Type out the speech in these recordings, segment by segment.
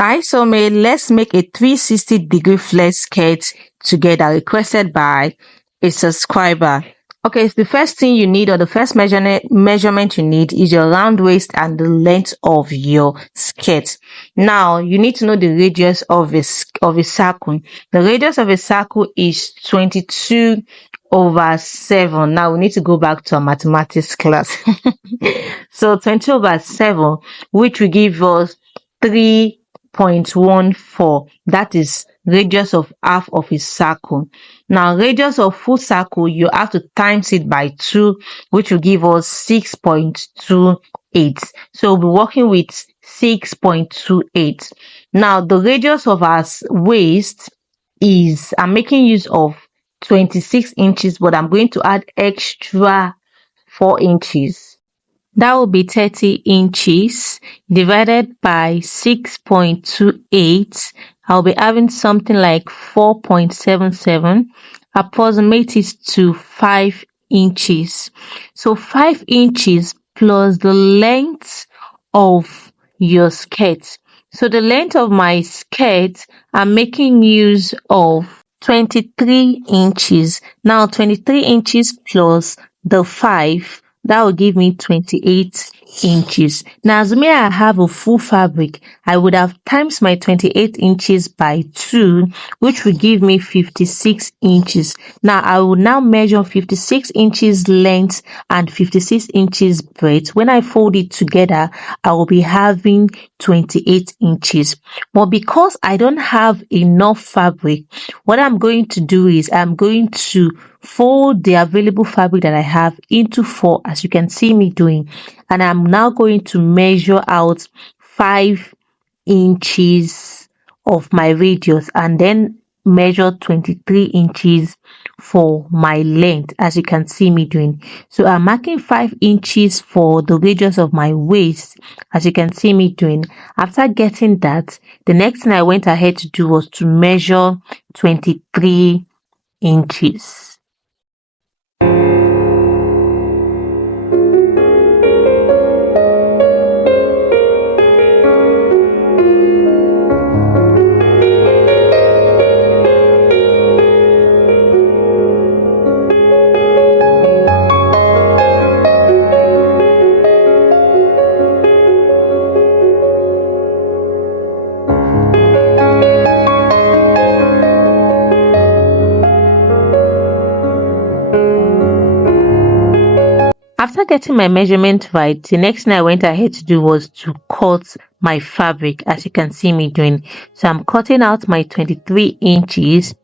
Alright, so let's make a 360-degree flared skirt together, requested by a subscriber. Okay, the first thing you need, or the first measurement you need, is your round waist and the length of your skirt. Now, you need to know the radius of a circle. The radius of a circle is 22/7. Now, we need to go back to our mathematics class. So, 20/7, which will give us 3.14. That is radius of half of a circle. Now, radius of full circle, you have to times it by 2, which will give us 6.28. So we'll be working with 6.28. Now, the radius of our waist is, I'm making use of 26 inches, but I'm going to add extra 4 inches. That will be 30 inches divided by 6.28. I'll be having something like 4.77. Approximate it to 5 inches. So 5 inches plus the length of your skirt. So the length of my skirt, I'm making use of 23 inches. Now 23 inches plus the 5, that will give me 28 inches. Now, assuming I have a full fabric, I would have times my 28 inches by 2, which will give me 56 inches. Now, I will now measure 56 inches length and 56 inches breadth. When I fold it together, I will be having 28 inches. But because I don't have enough fabric, what I'm going to do is I'm going to fold the available fabric that I have into 4, as you can see me doing, and I'm now going to measure out 5 inches of my radius and then measure 23 inches for my length, as you can see me doing. So I'm marking 5 inches for the radius of my waist, as you can see me doing. After getting that, the next thing I went ahead to do was to measure 23 inches. After getting my measurement right, the next thing I went ahead to do was to cut my fabric, as you can see me doing. So I'm cutting out my 23 inches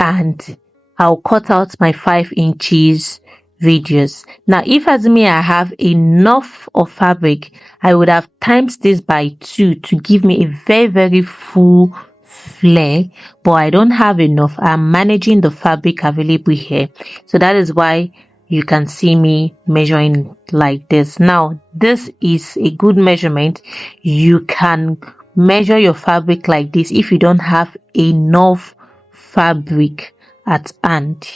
and I'll cut out my 5 inches radius. Now, if as me I have enough of fabric, I would have times this by 2 to give me a very, very full flare, but I don't have enough. I'm managing the fabric available here. So that is why you can see me measuring like this. Now, this is a good measurement. You can measure your fabric like this if you don't have enough fabric at hand.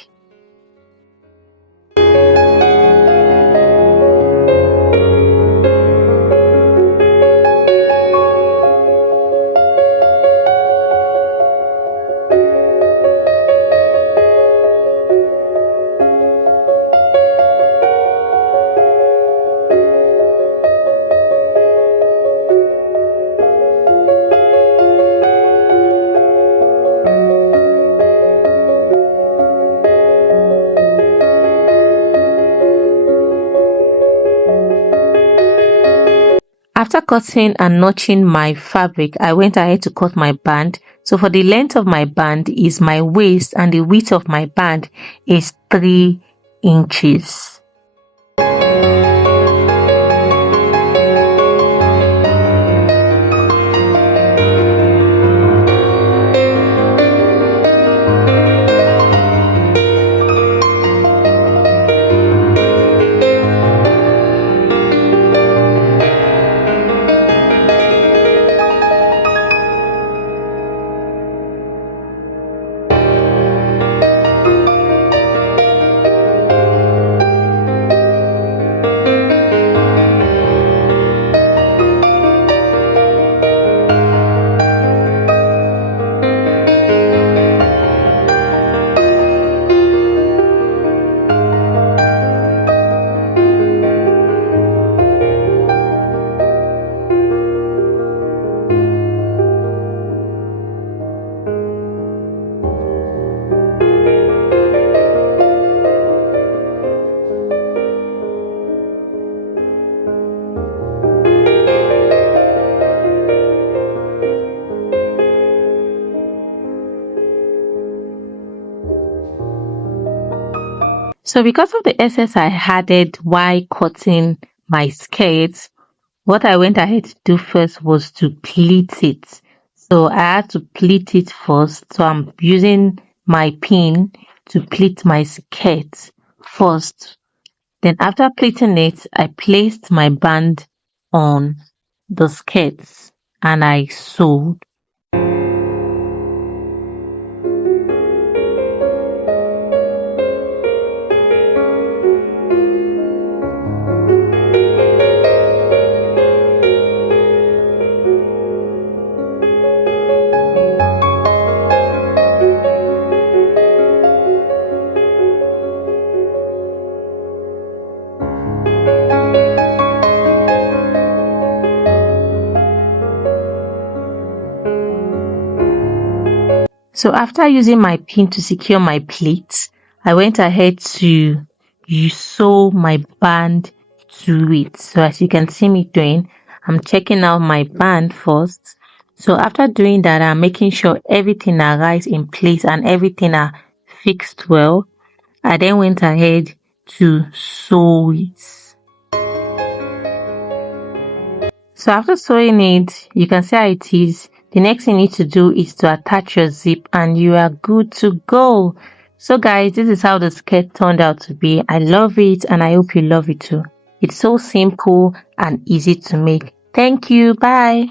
After cutting and notching my fabric, I went ahead to cut my band. So for the length of my band is my waist and the width of my band is 3 inches. So because of the excess I added while cutting my skirt, what I went ahead to do first was to pleat it. So I had to pleat it first. So I'm using my pin to pleat my skirt first. Then after pleating it, I placed my band on the skirts and I sewed. So after using my pin to secure my pleats, I went ahead to sew my band to it. So as you can see me doing, I'm checking out my band first. So after doing that, I'm making sure everything are right in place and everything are fixed well. I then went ahead to sew it. So after sewing it, you can see how it is. The next thing you need to do is to attach your zip and you are good to go. So guys, this is how the skirt turned out to be. I love it and I hope you love it too. It's so simple and easy to make. Thank you. Bye.